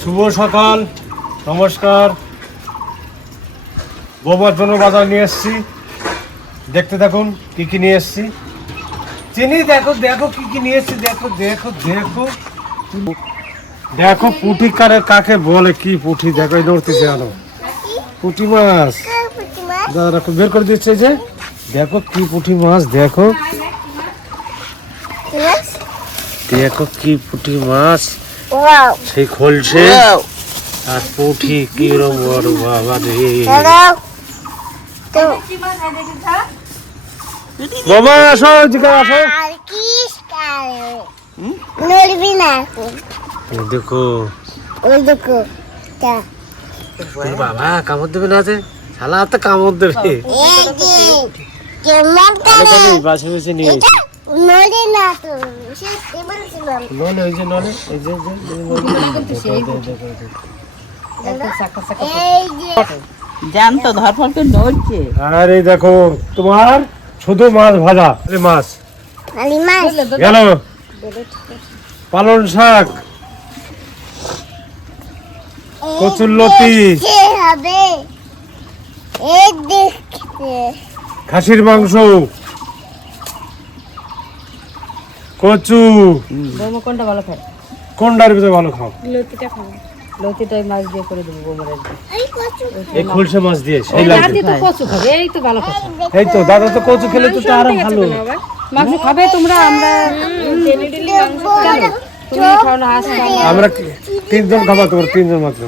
শুভ সকাল নমস্কার। বৌমার জন্য বাজার নিয়ে এসেছি। দেখতে দেখুন কি কি নিয়ে এসেছি। চিনি দেখো দেখো কি কি নিয়ে এসেছি। দেখো দেখো দেখো। দেখো পুঁটি কারে কাকে বলে কি পুঁটি দেখো এই নড়তেছে আলো। পুঁটি মাছ। দাদা বের করে দিচ্ছে যে। দেখো কি পুঁটি মাছ দেখো। দেখো কি পুঁটি মাছ. সেই খোলছে আর পুঁটি কি রকম বড় বাবা রে। বাবা আসো এদিকে আসো। নড়বি না দেখো। ওই দেখো বাবা কামড় দেবে না যে? শালা তো কামড় দেবে। কেমন তাহলে বাসে বাসে নিয়ে না তো সত্যি বলছিলাম? নলে যে নলে এই যে নড়ছে। আর দেখো তোমার শুধু মাছ ভাজা মাছ। খালি গেল। পালন শাক দেখতে। খাসির মাংস। কচু। বৌমা কোনটা ভালো খায়। কোনটার ভিতরে ভালো খাও? লতিটা লতিটাই মাছ দিয়ে করে দেবো বৌমার এই খোলসে মাছ দিয়ে সেই লাগবে। তো কচু খাবে এই তো ভালো কথা এই তো দাদা তো কচু খেলে তো আরও ভালো। মাংস খাবে তোমরা আমরা খাও খাও তিনজন খাব তোমার তিনজন মাত্র।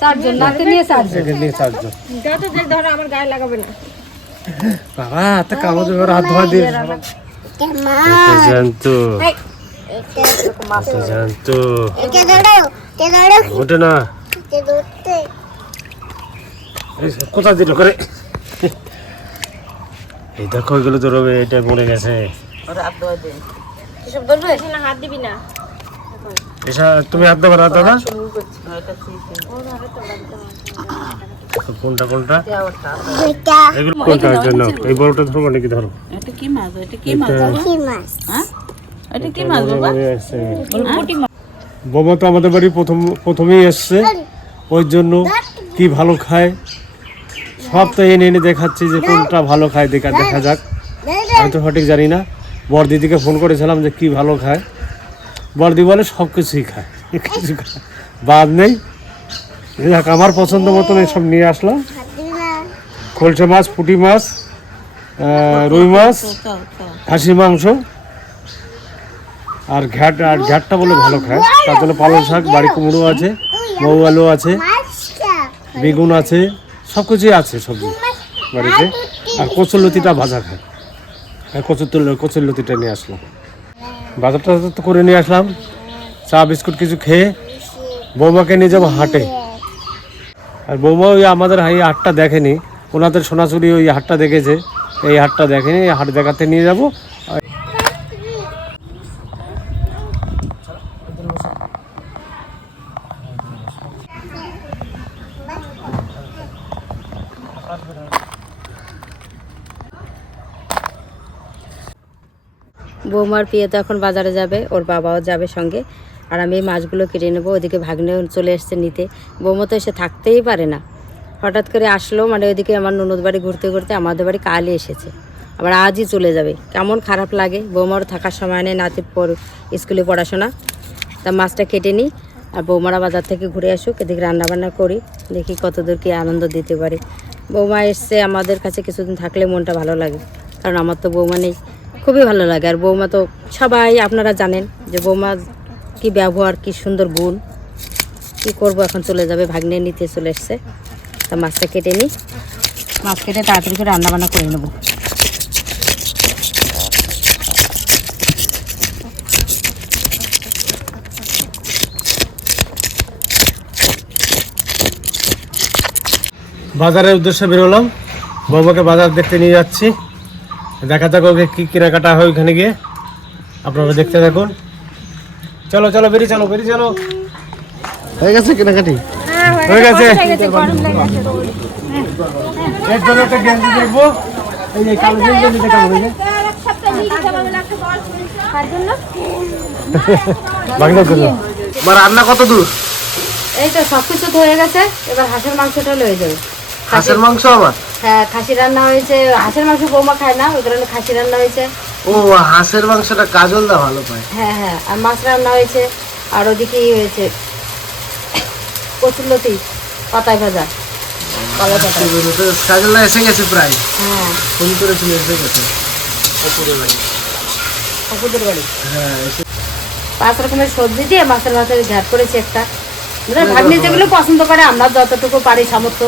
চারজন নাতে নিয়ে চারজন। নিয়ে চারজন। যত যে ধরো আমার গায়ে লাগাবে না। বাবা এত কাগজ হাত ধোয়া দিয়ে কেমন জানতো জানতো এটা ধরো এটা ধরো ওঠে না এটা ধরতে কোথা দিল করে এই দেখো এগুলো তো রবে এটা মরে গেছে এসা তুমি হাত দেবো না দাদা কোনটা কোনটা? এটা এগুলো কোনটা জন্য? এই বড়টা ধরবো নাকি ধরো। এটা কি মাছ? এটা কি মাছ? কি মাছ। হ্যাঁ? এটা কি মাছ বাবা? বোমা তো আমাদের বাড়ি প্রথম প্রথমেই এসছে। ওই জন্য কি ভালো খায়? সব তো এনে এনে দেখাচ্ছি যে কোনটা ভালো খায় দেখা দেখা যাক। আমি তো সঠিক জানি না। বড়দিদিকে ফোন করেছিলাম যে কি ভালো খায়। বড়দি বলে সব কিছুই খায়। কিছু খায়। বাদ নেই। যাক আমার পছন্দ মতন এসব নিয়ে আসলাম খোলসে মাছ, পুঁটি মাছ রুই মাছ, খাসি মাংস, আর ঘ্যাট, আর ঘ্যাটটা বলে ভালো খায়। তার জন্য পালং শাক, বাড়ি কুমড়ো আছে, মৌ আলু আছে, বেগুন আছে সব কিছুই আছে সবজি বাড়িতে। আর কচুর লতিটা ভাজা খায়। কচুর কচুর লতিটা নিয়ে আসলাম বাজারটা তো করে নিয়ে আসলাম। চা, বিস্কুট কিছু খেয়ে বৌমাকে নিয়ে যাব হাটে। আর বৌমা ওই আমাদের এই হাটটা দেখেনি। ওনাদের সোনাচুরি ওই হাটটা দেখেছে। এই হাটটা দেখেনি, এই হাট দেখাতে নিয়ে যাব। বৌমার প্রিয় তো এখন বাজারে যাবে, ওর বাবাও যাবে সঙ্গে। আর আমি এই মাছগুলো কেটে নেব, ওদিকে ভাগ্নেও চলে এসছে নিতে। বৌমা তো এসে থাকতেই পারে না। হঠাৎ করে আসলো মানে ওইদিকে আমার ননদ বাড়ি ঘুরতে ঘুরতে আমাদের বাড়ি কালই এসেছে। আবার আজই চলে যাবে। কেমন খারাপ লাগে বৌমারও থাকার সময় নেই নাতির পর স্কুলে পড়াশোনা। তা মাছটা কেটে নিই, আর বৌমারা বাজার থেকে ঘুরে আসুক, এদিকে রান্নাবান্না করি, দেখি কতদূর কি আনন্দ দিতে পারি। বৌমা এসছে আমাদের কাছে কিছুদিন থাকলে মনটা ভালো লাগে, কারণ আমার তো বৌমা নেই। খুবই ভালো লাগে। আর বৌমা তো সবাই আপনারা জানেন যে বৌমা কি ব্যবহার, কি সুন্দর গুণ। কি করব এখন চলে যাবে, ভাগ্নে নিতে চলে এসছে। তা মাছটা কেটে নিই। মাছ কেটে তাড়াতাড়ি করে রান্নাবান্না করে নেব। বাজারের উদ্দেশ্যে বেরোলাম বৌমাকে বাজার দেখতে নিয়ে যাচ্ছি। দেখা যাক ওকে কী কেনাকাটা হয় ওইখানে গিয়ে। আপনারা দেখতে থাকুন। চলো চলো বেরিয়ে চলো বেরিয়ে চলো। হয়ে গেছে কেনাকাটি? হয়ে গেছে এর জন্য একটা গেঞ্জি দেখব এই যে কালো গেঞ্জি নিতে কেমন হয়েছে বাংলার জন্য? মা রান্না কত দূর? এই তো সব কিছু তো হয়ে গেছে এবার হাঁসের মাংসটা লয়ে যাবে। হাঁসের মাংস আবার? হ্যাঁ খাসি রান্না হয়েছে। হাঁসের মাংস বৌমা খায় না ওই কারণে খাসি রান্না হয়েছে। ও হাঁসের মাংসটা কাজল দা ভালো পায়? হ্যাঁ হ্যাঁ আর মাছ রান্না হয়েছে। আর ওদিকে হয়েছে পাতায় ভাজা এসে গেছে প্রায়। হ্যাঁ। ফোন করেছিল এসে গেছে। অপুরের বাড়ি। ঠাকুরদের বাড়ি। হ্যাঁ পাঁচ রকমের সবজি দিয়ে মাছের মাছের ঘ্যাট করেছি একটা। মানে ভাগ্নে যেগুলো পছন্দ করে আমরা যতটুকু পারি সামর্থ্য।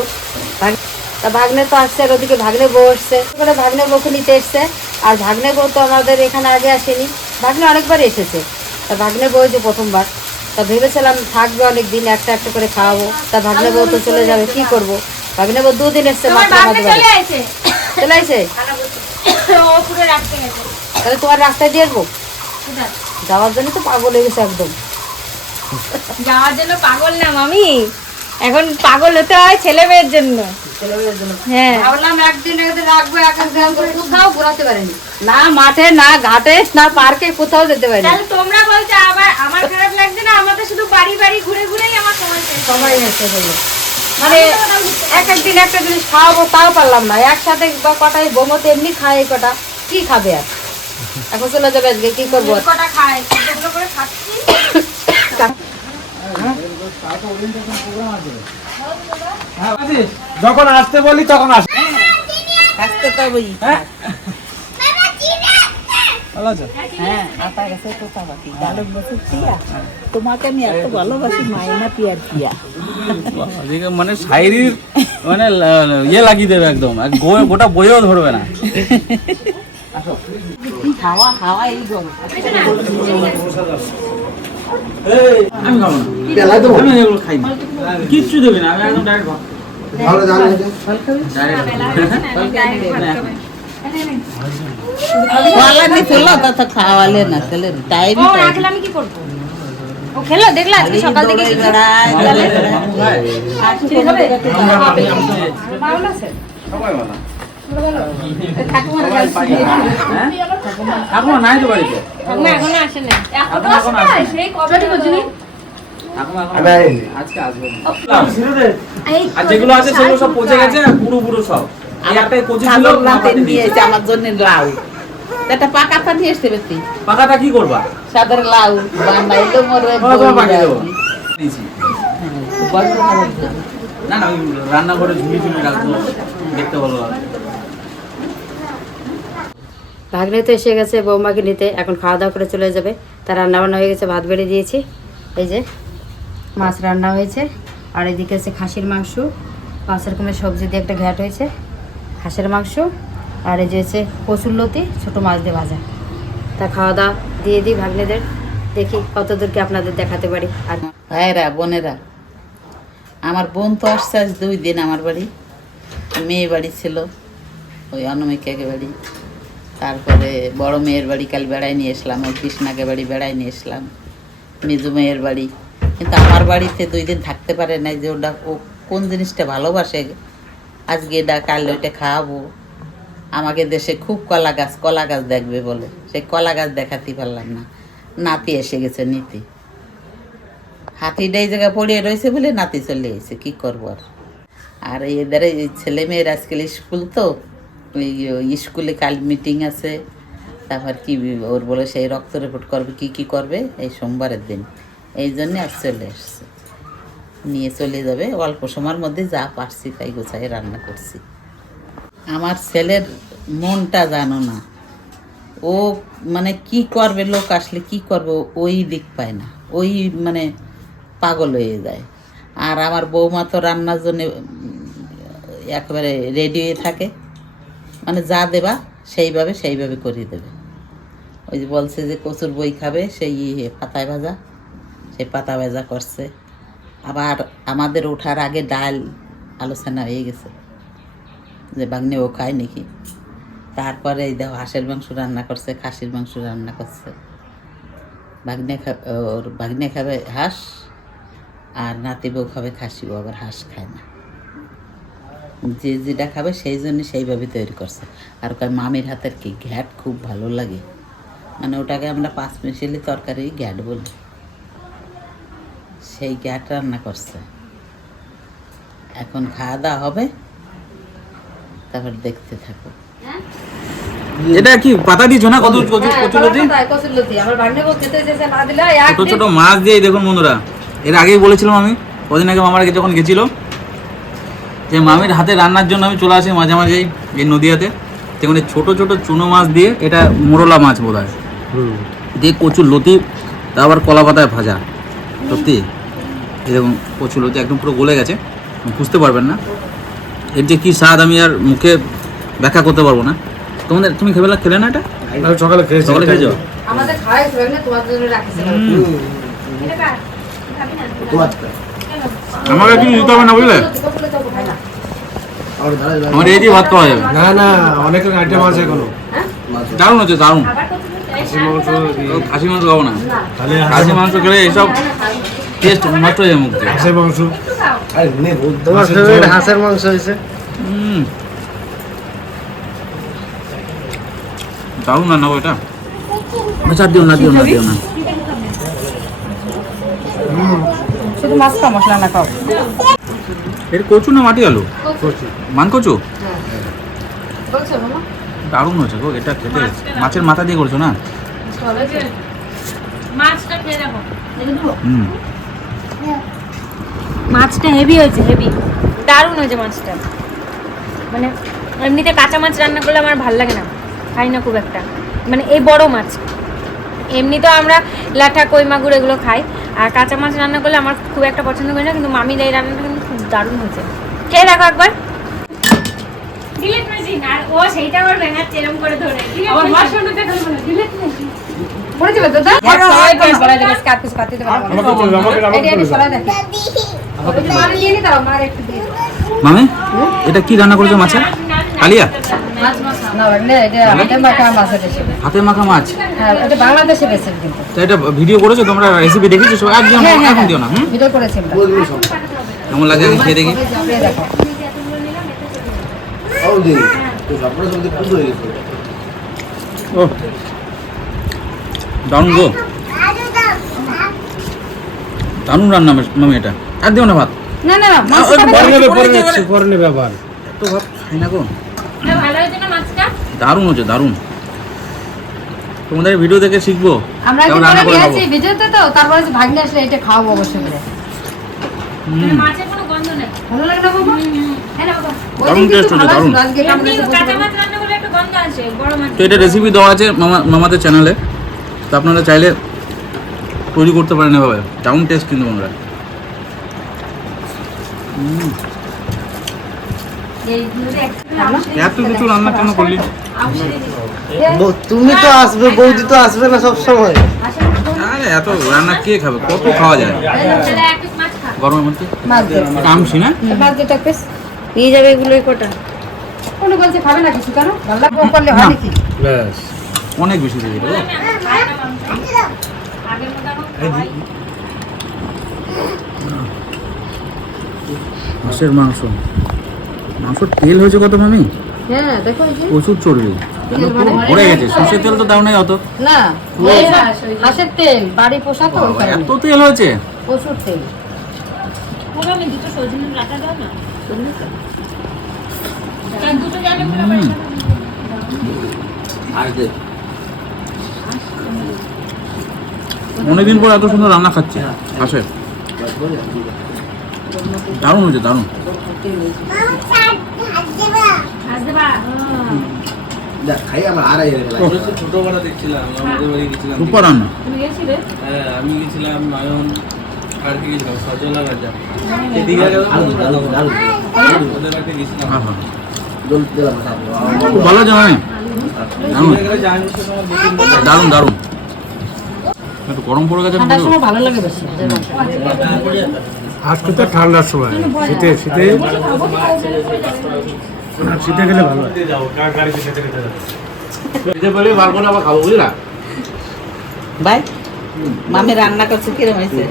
তা ভাগ্নে তো আসছে আর ওদিকে ভাগ্নে বউ এসছে করে ভাগ্নে বউকে নিতে এসছে আর ভাগ্নে বউ তো আমাদের এখানে আগে আসেনি। ভাগ্নে অনেকবার এসেছে। তা ভাগ্নে বউ যে প্রথমবার তা ভেবেছিলাম থাকবে অনেক দিন একটা একটা করে খাওয়াবো। তা ভাগ্নে বউ তো চলে যাবে কি করব? ভাগ্নে বউ দুদিন এসছে মাত্র আমাদের বাড়ি। চলে আসে তাহলে তোমার রাস্তায় দিয়ে আসব? যাওয়ার জন্য তো পাগল হয়ে গেছে একদম। যাওয়ার জন্য পাগল না মামি। এখন পাগল হতে হয় ছেলে মেয়ের জন্য। হ্যাঁ। ভাবলাম একদিন একদিন রাখব এক এক দিন করে কোথাও ঘোরাতে পারিনি। না মাঠে না ঘাটে না পার্কে কোথাও যেতে পারিনি। তাহলে তোমরা বলছো আবার আমার খারাপ লাগছে না? আমাদের শুধু বাড়ি বাড়ি ঘুরে ঘুরেই আমার সময় শেষ। হচ্ছে মানে এক একদিন একটা জিনিস খাওয়াবো তাও পারলাম না। একসাথে বা কটাই বোমতে এমনি খায় এই কটা। কি খাবে আর? এখন চলে যাবে আজকে কি করব কটা খায় করে খাচ্ছি। যখন আসতে বলি তখন আস আসতে তো হ্যাঁ? মানে শায়রির মানে ইয়ে লাগিয়ে দেবে একদম। গোটা বইও ধরবে না। হাওয়া হাওয়া এই গরম আমি খাব না। এগুলো খাই না। কিচ্ছু দেবে না আমি একদম ডাইরেক্ট ভালো জানো খাওয়ালে চলো তত খাওয়ালে না চলে টাইম ও রাখলে আমি কি করব? ও খেলো দেখলা আজকে সকাল থেকে ঠাকুমা নাই তো বাড়িতে? ঠাকুমা এখনও আসে না ঠাকুমা এখন আসে সেই কবে বুঝলি ঠাকুমা এখন আমি আইনি। আজকে আসবে আর যেগুলো আছে সেগুলো সব পচে গেছে পুরো পুরো সব। আমার জন্য লাউ। একটা পাকাটা নিয়ে বেশি। পাকাটা কি করবা? সাদর লাউ বানাইলো মোরে না না রান্নাঘরে ঝুলি ঝুলি রাখব দেখতে ভালো লাগে ভাগ্নে তো এসে গেছে, বৌমাকে নিতে। এখন খাওয়া দাওয়া করে চলে যাবে। তার রান্না বান্না হয়ে গেছে, ভাত বেড়ে দিয়েছি। এই যে মাছ রান্না হয়েছে। আর এদিকে আছে খাসির মাংস। পাঁচ রকমের সবজি দিয়ে একটা ঘ্যাট হয়েছে। হাঁসের মাংস। আর এই যে হচ্ছে কচুর লতি, ছোটো মাছ দিয়ে ভাজা। তা খাওয়া দাওয়া দিয়ে দিই ভাগ্নেদের। দেখি কত দূরকে আপনাদের দেখাতে পারি। আর ভাইরা বোনেরা, আমার বোন তো আসছে আজ দুই দিন আমার বাড়ি। মেয়ে বাড়ি ছিল, ওই অনমিকাকে বাড়ি। তারপরে বড় মেয়ের বাড়ি কাল বেড়াই নিয়ে এসলাম ওই কৃষ্ণাকে বাড়ি বেড়াই নিয়ে এসলাম, মেজু মেয়ের বাড়ি। কিন্তু আমার বাড়িতে দুই দিন থাকতে পারে না যে ওটা, ও কোন জিনিসটা ভালোবাসে? আজকে এটা কাল ওইটা খাওয়াবো। আমাকে দেশে খুব কলা গাছ কলা গাছ দেখবে বলে। সেই কলা গাছ দেখাতে পারলাম না। নাতি এসে গেছে, নীতি। হাতিটা এই জায়গায় পড়িয়ে রয়েছে বলে নাতি চলে এসেছে, কি করব আর? আর এদের এই ছেলে মেয়ের আজকাল স্কুল তো ওই স্কুলে কাল মিটিং আছে, তারপর কি ওর বলে সেই রক্ত রিপোর্ট করবে, কি কি করবে? এই সোমবারের দিন। এই জন্যে আজ চলে এসছে। নিয়ে চলে যাবে। অল্প সময়ের মধ্যে যা পারছি তাই গোছাই রান্না করছি। আমার ছেলের মনটা জানো না। ও মানে কি করবে, লোক আসলে কি করবে, ওই দিক পায় না। ওই মানে পাগল হয়ে যায়। আর আমার বৌমা তো রান্নার জন্য একেবারে রেডি হয়ে থাকে। মানে যা দেবা সেইভাবে সেইভাবে করিয়ে দেবে। ওই যে বলছে যে কচুর বই খাবে, সেই পাতায় ভাজা সেই পাতা ভাজা করছে। আবার আমাদের ওঠার আগে ডাল আলোচনা হয়ে গেছে, যে বাগনে ও খায় নাকি? তারপরে এই দেখো হাঁসের মাংস রান্না করছে, খাসির মাংস রান্না করছে। ভাগ্নে খা- ওর ভাগ্নে খাবে হাঁস, আর নাতি বউ খাবে খাসি বউ আবার হাঁস খায় না। যে যেটা খাবে সেই জন্য সেইভাবে তৈরি করছে। আর কয় মামির হাতের কি ঘ্যাট? খুব ভালো লাগে। মানে ওটাকে আমরা পাঁচ মিশালি তরকারি ঘ্যাট বলি। সেই ঘ্যাট রান্না করছে। এখন খাওয়া দাওয়া হবে। তারপর দেখতে থাকো। এটা কি পাতা দিয়েছ না? কত কচু কচুলতি কচুরলতি আমার ভাগ্নে বলতে চেয়েছে না দিলে ছোট ছোট মাছ দিয়ে দেখুন বন্ধুরা। এর আগেই বলেছিলাম আমি কদিন আগে মামার কাছে যখন গেছিল যে মামির হাতে রান্নার জন্য আমি চলে আসি মাঝে মাঝেই এই নদীয়াতে। সেখানে ছোট ছোট চুনো মাছ দিয়ে এটা মোরলা মাছ বোধ হয়। দিয়ে কচুর লতি তা আবার কলা পাতায় ভাজা। সত্যি? এরকম কচুর লতি একদম পুরো গলে গেছে। বুঝতে পারবেন না। এর যে কী স্বাদ আমি আর মুখে ব্যাখ্যা করতে পারব না। তোমাদের তুমি খেবে খেলে না এটা? সকালে খেয়েছি। সকালে খেয়েছো? আমাদের খাওয়াই তোমাদের জন্য রাখিছিলাম আমাকে কিছু দিতে হবে না বুঝলে? না আমার এই দিয়ে ভাত খাওয়া যাবে। না না অনেক আইটেম আছে এখনও। দারুণ হচ্ছে দারুণ। খাসি মাংস খাব না। খাসি মাংস খেলে এইসব টেস্ট হয়ে যায় মুখ দিয়ে। হাঁসের মাংস। নে তোমার হাঁসের ফেভারিট। হাঁসের মাংস হয়েছে হুম। দারুণ রান্না গো এটা। আচ্ছা দিও না দিও না দিও না। শুধু মাছ খাও মশলা না খাও। এর কচু না মাটি আলু? মান কচু? দারুণ হয়েছে গো এটা খেতে। মাছের মাথা দিয়ে করছ না? মাছটা মাছটা হেভি হয়েছে হেভি। দারুণ হয়েছে মাছটা। মানে এমনিতে কাঁচা মাছ রান্না করলে আমার ভালো লাগে না। খাই না খুব একটা। মানে এই বড় মাছ। এমনি তো আমরা লাঠা কই মাগুর এগুলো খাই। আর কাঁচা মাছ রান্না করলে আমার খুব একটা পছন্দ করি না কিন্তু মামির এই রান্নাটা কিন্তু খুব দারুণ হয়েছে খেয়ে দেখো একবার ডিলেট মেশিন আর ও সেইটা আবার ভেঙাচ্ছে এরকম করে ধরে আমার মা শুনতে ডিলেট মেশিন পড়ে যাবে দাদা সবাই পেন পড়াই দেবে স্কার্ফ পিস কাটতে দেবে আমাকে বলে আমাকে আমাকে এটা নিয়ে মার একটু দিয়ে মামি এটা কি রান্না করেছ মাছের কালিয়া হাতে মাখা মাছ? হ্যাঁ এটা বাংলাদেশে বেশি কিন্তু। তা এটা ভিডিও করেছ? তোমরা রেসিপি দেখেছ? সব একদম হ্যাঁ, হ্যাঁ, এখন দিও না ভিডিও করেছি কেমন লাগে খেয়ে দেখি? ও দি তো সবটা সবজি পুরো হয়ে গেছে। ও। দারুণ গো। দারুণ রান্না মামি এটা। আর দিও না ভাত। না না না মাছ ওই খাবে পরে নেবে পরে নেবে আবার। ভাত খাই না গো। ভালো হয়েছে না মাছটা? দারুণ হচ্ছে দারুণ। তোমাদের ভিডিও দেখে শিখব। আমরা কি করে করে দিয়েছি ভিডিওতে তো তারপরে যে ভাগ্নে আসলে এটা খাওয়াবো অবশ্যই করে মাছের কোনো গন্ধ নেই। ভালো লাগে না বাবা? হ্যাঁ না বাবা। ওই দারুণ দিন হচ্ছে, দারুণ। ছিল, আজকে এমনি আমাদের কাঁচা মাছ রান্না করলে একটা গন্ধ আসে বড় মাছ। তো এটা রেসিপি দেওয়া আছে মামা মামাদের চ্যানেলে তো আপনারা চাইলে তৈরি করতে পারেন এভাবে। দারুণ টেস্ট কিন্তু আমরা এত কিছু রান্না কেন করলি? তুমি তো আসবে বৌদি তো আসবে না সব সময় আরে এত রান্না কে খাবে? কত খাওয়া যায়? গরমের মধ্যে? আমছি না? নিয়ে যাবে এগুলোই কটা? কোনো বলছে খাবে না কিছু কেন? ভালো করলে হয় নাকি? ব্যাস। অনেক বেশি দিয়ে দিল আগের মতো এখন খাওয়াই হাঁসের মাংস। মাংসর তেল হয়েছে কত মামি? হ্যাঁ দেখো এই যে। প্রচুর চর্বি। ভরে গেছে সর্ষের তেল তো দাও নাই অত। না হাঁসের তেল বাড়ি পোষা তো এত তেল হয়েছে। প্রচুর তেল। পুরো অনেকদিন পর এত সুন্দর রান্না খাচ্ছি। হাঁসের। দারুণ হয়েছে দারুণ। খাই আমার আর ছোটবেলা দেখছিলাম আমাদের বাড়ি গেছিলাম। সুপার রান্না? হ্যাঁ আমি গেছিলাম নয়ন কালকে গেছিলাম সজলা রাজা। দীঘা গেলাম ওদের বাড়িতে গেছিলাম। ভালো জানাই দারুণ দারুণ। একটু গরম পড়ে গেছে ঠান্ডার না সময় ভালো লাগে বেশি। আজকে তো ঠান্ডার সময়। শীতে শীতে। শীতে গেলে ভালো পারলে বার করে আবার খাব বুঝলা? ভাই মামি রান্না করছে কিরম হয়েছে?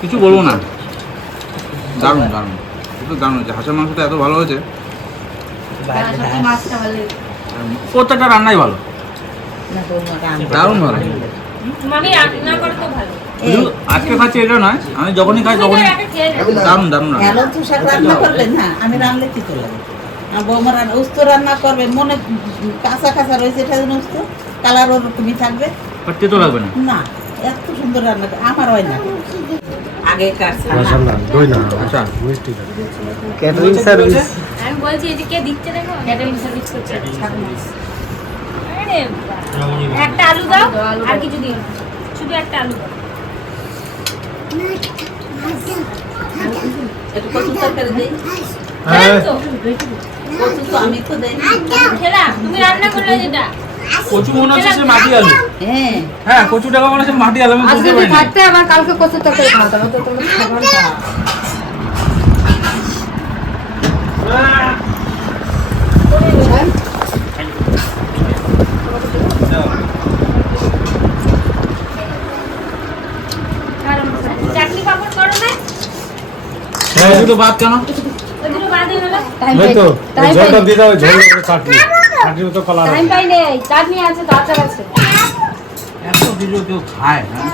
কিছু বলব না। দারুণ দারুণ। একটু দারুণ হয়েছে। হাঁসের মাংসটা এত ভালো হয়েছে। প্রত্যেকটা রান্নাই ভালো। না দারুণ ভালো। মামি রান্না করে তো ভালো। আজকে খাচ্ছি এটা নয় আমি যখনই খাই তখনই দারুণ দারুণ লাগে। হ্যালো তুই শাক রান্না করলেন না? আমি কি তো আর বৌমা রান্না উস্তো রান্না করবে মনে কাঁচা কাঁচা রয়েছে এটা যেন উস্তো কালার ওরকমই থাকবে। তেতো লাগবে না? না এত সুন্দর রান্না করে- আমার হয় না। আগে কার রসম দই না। আচ্ছা। মিষ্টি ক্যাটারিং সার্ভিস আমি বলছি এই যে কে দিচ্ছে দেখো ক্যাটারিং সার্ভিস করছে আরে একটা আলু দাও আর কিছু দিও শুধু একটা আলু দাও। কচু তরকারি দিই। খেলাম তো? কচু তো আমি তো দেই খেলাম তুমি রান্না করলে যেটা। কচু মনে হচ্ছে সে মাটি আলু। হ্যাঁ। হ্যাঁ কচু টাকা মনে হচ্ছে মাটি আলু আমি আজকে থাকতে আবার কালকে কচুর তরকারি তো তোমরা খাবার না। চাটনি পাপড় করো না হ্যাঁ কেন? দুটো বাদে হলো টাইম এই পাই তো টাইম জলটা দিয়ে দাও ঝোল চাটনি। চাটনি তো কালার টাইম পাই নেই চাটনি আছে তো আচার আছে। এত কিছু কেউ খায় হ্যাঁ?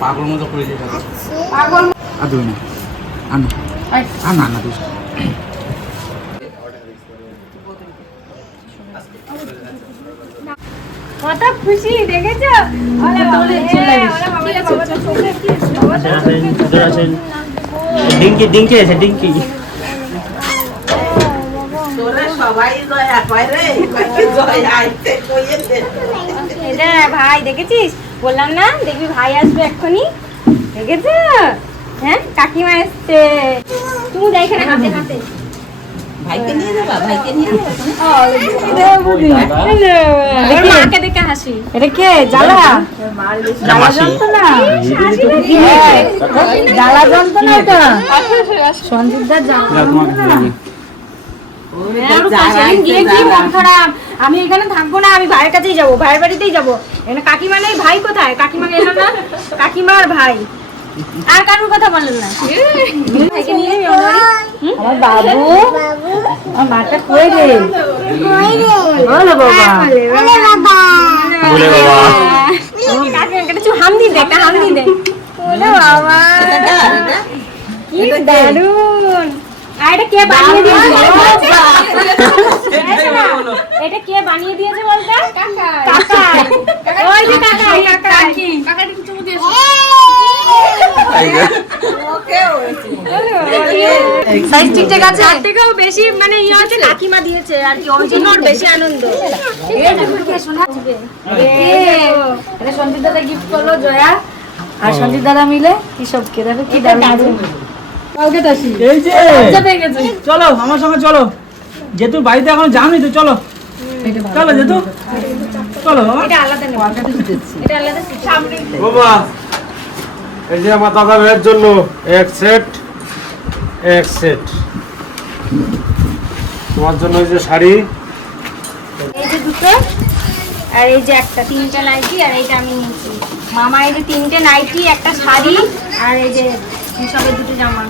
পাগল মতো করে দিয়ে পাগল আর দুই না আর আর না না তুই কত খুশি দেখেছ? বাবা বাবা বাবা ডিঙ্কি ডিঙ্কি আছে ডিঙ্কি। ভাই দেখেছিস? বললাম না দেখবি ভাই আসবে এক্ষুনি। দেখেছ হ্যাঁ কাকিমা এসছে। তুমি দেখে না হাতে হাতে। মন আমি এখানে থাকব না আমি ভাইয়ের কাছেই যাব ভাইয়ের বাড়িতেই যাব কাকিমা নেই ভাই কোথায় কাকিমা এলো না কাকিমা ভাই আর কারোর কথা বললেন না? ভাইকে নিয়ে যাবি আমার? বাবু। আমার মাটা কই রে? বলো বাবা। বলে বাবা। কাকিমাকে একটা চু হামদি দে একটা হামদি দে। ওরে বাবা। কি দারুণ আর এটা কে বানিয়ে দিয়েছে এটা কে বানিয়ে দিয়েছে বলতে? কাকা ওই যে কাকা কাকি। কাকাটি চুমু দিয়েছে। সাইজ ঠিকঠাক আছে? তার থেকেও বেশি মানে ইয়ে হচ্ছে কাকিমা দিয়েছে আর কি ওই জন্য ওর বেশি আনন্দ। এটা সঞ্জিত দাদা গিফট করল জয়া আর সঞ্জিত দাদা মিলে কি দেখো গেছে। চলো আমার সঙ্গে চলো। যেহেতু বাড়িতে এখন জানি তো চলো। চলো যেহেতু। চলো। এটা আলাদা এটা আলাদা সামনে। এই যে আমার দাদা ভাইয়ের জন্য এক সেট এক সেট তোমার জন্য এই যে শাড়ি। এই যে দুটো আর এই যে একটা তিনটা নাইটি আর এইটা আমি নিয়েছি। মামা এই যে তিনটে নাইটি একটা শাড়ি আর এই যে সবের দুটো জামা।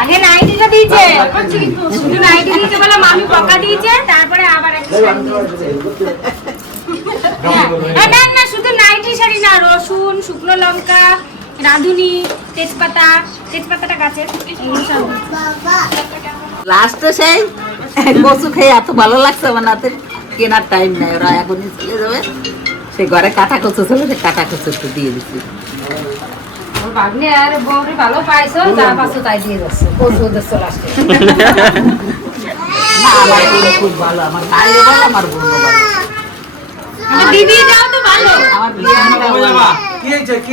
আগে নাইটিটা দিয়েছে শুধু নাইটি দিয়েছে বলে মামি পকা দিয়েছে তারপরে আবার একটা শাড়ি হ্যাঁ, না না শুধু নাইটি শাড়ি না রসুন শুকনো লঙ্কা রাঁধুনি তেজপাতা তেজপাতাটা গাছের লাস্টে সেই কচু খেয়ে এত ভালো লাগছে বানাতে কেনার টাইম নাই ওরা এখনই চলে যাবে। সে ঘরে কাটা কচু ছিল সে কাটা কচু একটু দিয়ে দিচ্ছি আমার ভাগ্নে আর বউরে ভালো পাইছো যা পাইছো তাই দিয়ে যাচ্ছে। কচু দিচ্ছে লাস্টে না আমার খুব ভালো আমার ভাইও ভালো আমার বোনও ভালো। আমার দিদি যাও তো ভালো। আমার বিয়ানটাও কবে ভালো। যাবা? কি হয়েছে কি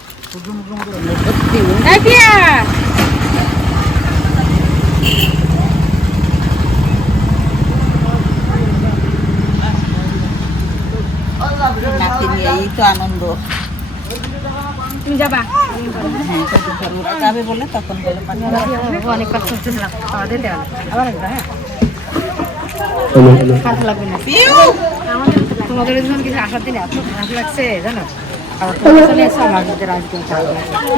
তো আনন্দ তুমি তখন লাগবে না তোমাদের কিছু আসার দিনে এত খারাপ লাগছে জানো চলে এসো আমার মধ্যে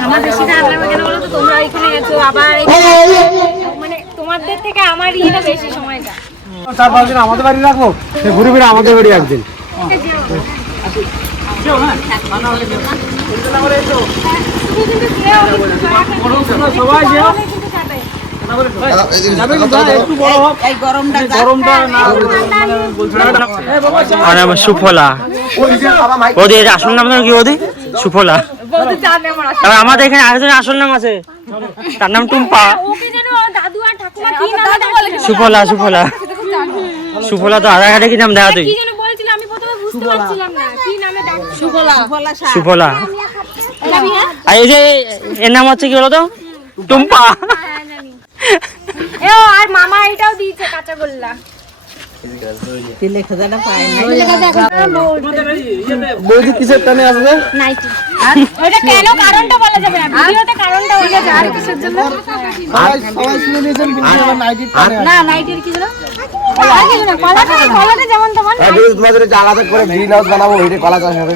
আমার বেশি খারাপ লাগবে কেন বলো তো? তোমরা এখানে গেছো আবার মানে তোমাদের থেকে আমার ইয়েটা বেশি সময়টা চার পাঁচ দিন আমাদের বাড়ি রাখব সে ঘুরে ফিরে আমাদের বাড়ি একদিন। সবাই যেও এই গরমটা যাক। আর আমার সুফলা। ওদের এটা আসল নাম কি ওদের সুফলা। আর আমাদের এখানে আরেকজনের আসল নাম আছে। তার নাম টুম্পা। ওকে যেন দাদু আর ঠাকুমা কি নামে ডাকছিল? সুফলা সুফলা। সুফলা তো আধার কার্ডে কি নাম দেখা তুই? কি যেন বলছিল আমি প্রথমে বুঝতে পারছিলাম না। কি নামে ডাকছিল সুফলা। হ্যাঁ? আর এই যে এর নাম হচ্ছে কি বলতো? টুম্পা। হ্যাঁ, ও, আর মামা এটাও দিয়েছে কাঁচা গোল্লা। বৌদি কিসের টানে আসবে আলাদা করে গ্রিন হাউস বানাবো ওইটা কলা চাষ হবে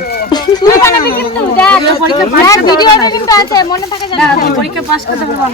মনে পরীক্ষা পাস করতে পারব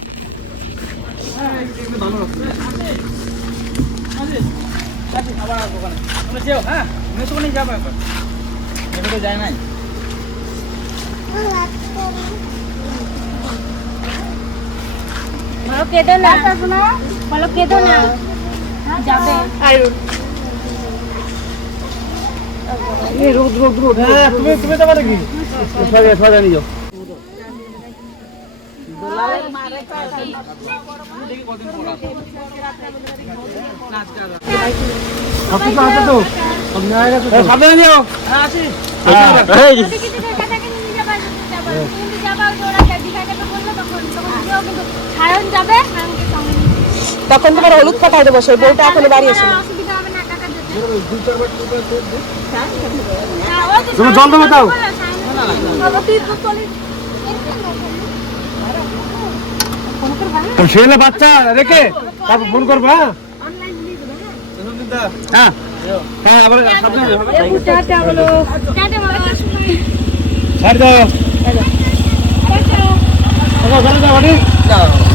তুমি যেও হ্যাঁ? তো ওখানে যাব একবার এবারে যায় নাই। বলো কেঁদো না। বলো কেঁদো না। যাবে। হ্যাঁ তুমি তুমি যাবে নাকি? সোজা সোজা নিয়ে যাও সব কিছু আছে তো সব নেওয়া গেছে তো? সাবধানে নিও হ্যাঁ আসি এই, সায়ন যাবে সায়নকে সঙ্গে নিয়ে তখন তোমার হলুদ পাঠাই দেবো সেই বউটা এখনও বাড়ি আসে যাবে। অসুবিধা হবে না টাকা দিতে ও তো তুমি জল দেবো তাও ছেলে বাচ্চা রেখে। তারপর ফোন করব হ্যাঁ? হ্যাঁ। হ্যাঁ আবার ছাড় দাও। চলো যাও।